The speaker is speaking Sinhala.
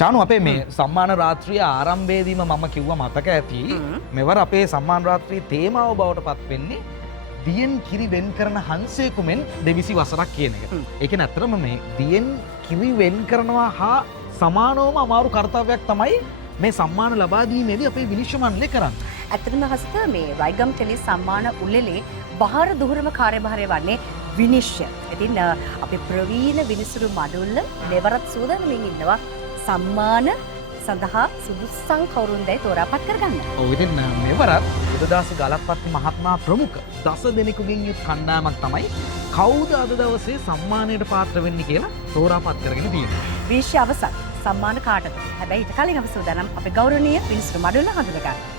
චානු අපේ මේ සම්මාන රාත්‍රිය ආරම්භයේදීම මම කිව්වා මතක ඇති මෙවර අපේ සම්මාන රාත්‍රියේ තේමාව බවට පත් වෙන්නේ දියෙන් කිරි වෙන් කරන හංසයෙකුමෙන් දෙවිසි වසරක් කියන එක. ඒක නැත්තරම මේ දියෙන් කිරි වෙන් කරනවා හා සමානවම අමාරු කර්තව්‍යයක් තමයි මේ සම්මාන ලබා දීමේදී අපේ විනිශ්චය මණ්ඩලය කරන්නේ. ඇත්තටම හසිත මේ රයිගම් ටෙලි සම්මාන උළෙලේ බහාර දුහරම කාර්යභාරය වන්නේ විනිශ්චය. ඉතින් අපේ ප්‍රවීණ විනිසුරු මඩුල්ල මෙවරත් සූදානම්ින් ඉන්නවා සම්මාන සඳහා සුදුස්සන් කවුරුන්දයි තෝරාපත් කරගන්න. ඔව් ඉතින් මෙවරත් බුදුදාස ගලප්පත්ති මහත්මයා ප්‍රමුඛ 10 දෙනෙකුගෙන් යුත් කණ්ඩායමක් තමයි කවුද අද දවසේ සම්මානයට පාත්‍ර වෙන්නේ කියලා තෝරාපත් කරගෙන තියෙනවා. විනිශ්චය අවසන්. සම්මාන කාටද? හැබැයි ඊට කලින් අපි සූදානම් අපේ ගෞරවනීය විනිසුරු මඩුල්ල හඳුනගන්න.